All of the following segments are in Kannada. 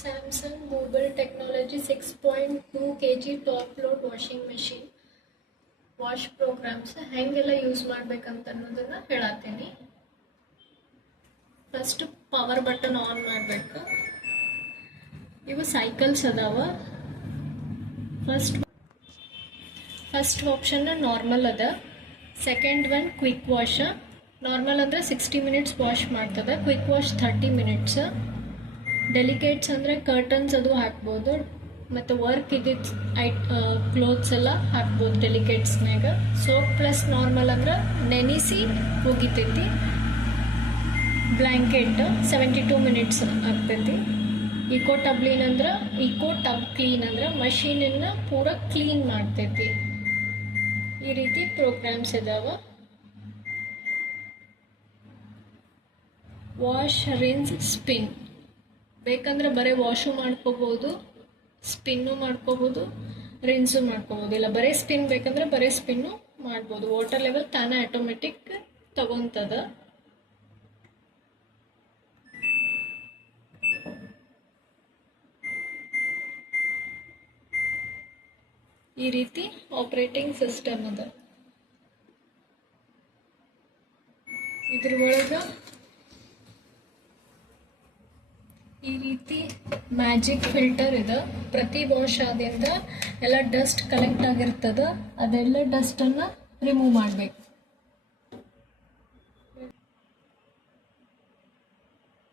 Samsung Mobile Technology 6.2 kg top load washing machine wash programmes ಹೆಂಗೆಲ್ಲ ಯೂಸ್ ಮಾಡ್ಬೇಕಂತ ಅನ್ನೋದನ್ನ ಹೇಳತ್ತೀನಿ. ಫಸ್ಟ್ ಪವರ್ ಬಟನ್ ಆನ್ ಮಾಡಬೇಕು. ಇವು ಸೈಕಲ್ಸ್ ಅದಾವ. ಫಸ್ಟ್ ಆಪ್ಷನ್ ನಾರ್ಮಲ್ ಅದ. Second one quick wash. Normal ಅಂದರೆ 60 ಮಿನಿಟ್ಸ್ ವಾಶ್ ಮಾಡ್ತದೆ. Quick wash 30 minutes. ಡೆಲಿಕೇಟ್ಸ್ ಅಂದರೆ ಕರ್ಟನ್ಸ್ ಅದು ಹಾಕ್ಬೋದು, ಮತ್ತು ವರ್ಕ್ ಇದ್ದಿದ್ದು ಕ್ಲೋತ್ಸ್ ಎಲ್ಲ ಹಾಕ್ಬೋದು ಡೆಲಿಕೇಟ್ಸ್ನಾಗ. ಸೋಪ್ ಪ್ಲಸ್ ನಾರ್ಮಲ್ ಅಂದ್ರೆ ನೆನೆಸಿ ಹೋಗಿತೈತಿ. ಬ್ಲ್ಯಾಂಕೆಟ್ 72 ಮಿನಿಟ್ಸ್ ಆಗ್ತೈತಿ. ಇಕೋ ಟಬ್ ಕ್ಲೀನ್ ಅಂದ್ರೆ ಮಷೀನನ್ನು ಪೂರ ಕ್ಲೀನ್ ಮಾಡ್ತೈತಿ. ಈ ರೀತಿ ಪ್ರೋಗ್ರಾಮ್ಸ್ ಇದಾವ. Wash, rinse, spin. ಬೇಕಂದ್ರೆ ಬರೀ ವಾಶು ಮಾಡ್ಕೋಬೋದು, ಸ್ಪಿನ್ನು ಮಾಡ್ಕೋಬೋದು, ರಿನ್ಸು ಮಾಡ್ಕೋಬೋದು. ಇಲ್ಲ ಬರೀ ಸ್ಪಿನ್ ಬೇಕಂದ್ರೆ ಬರೀ ಸ್ಪಿನ್ನು ಮಾಡ್ಬೋದು. ವಾಟರ್ ಲೆವೆಲ್ ತಾನೇ ಆಟೋಮೆಟಿಕ್ ತಗೊಂತದ. ಈ ರೀತಿ ಆಪರೇಟಿಂಗ್ ಸಿಸ್ಟಮ್ ಅದ. ಇದ್ರ ಒಳಗೆ ಈ ರೀತಿ ಮ್ಯಾಜಿಕ್ ಫಿಲ್ಟರ್ ಇದೆ. ಪ್ರತಿ ವಾಶ್ ಆದಿಂದ ಎಲ್ಲ ಡಸ್ಟ್ ಕಲೆಕ್ಟ್ ಆಗಿರ್ತದ. ಅದೆಲ್ಲ ಡಸ್ಟನ್ನು ರಿಮೂವ್ ಮಾಡಬೇಕು.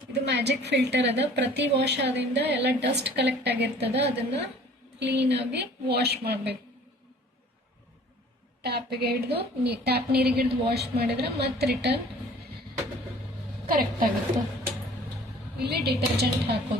ಇದು ಮ್ಯಾಜಿಕ್ ಫಿಲ್ಟರ್ ಅದ. ಪ್ರತಿ ವಾಶ್ ಆದಿಂದ ಎಲ್ಲ ಡಸ್ಟ್ ಕಲೆಕ್ಟ್ ಆಗಿರ್ತದ. ಅದನ್ನು ಕ್ಲೀನಾಗಿ ವಾಶ್ ಮಾಡಬೇಕು. ಟ್ಯಾಪ್ ನೀರಿಗೆ ಹಿಡಿದು ವಾಶ್ ಮಾಡಿದ್ರೆ ಮತ್ತೆ ರಿಟರ್ನ್ ಕರೆಕ್ಟ್ ಆಗುತ್ತೆ. ಇಲ್ಲಿ ಡಿಟರ್ಜೆಂಟ್ ಹಾಕೋ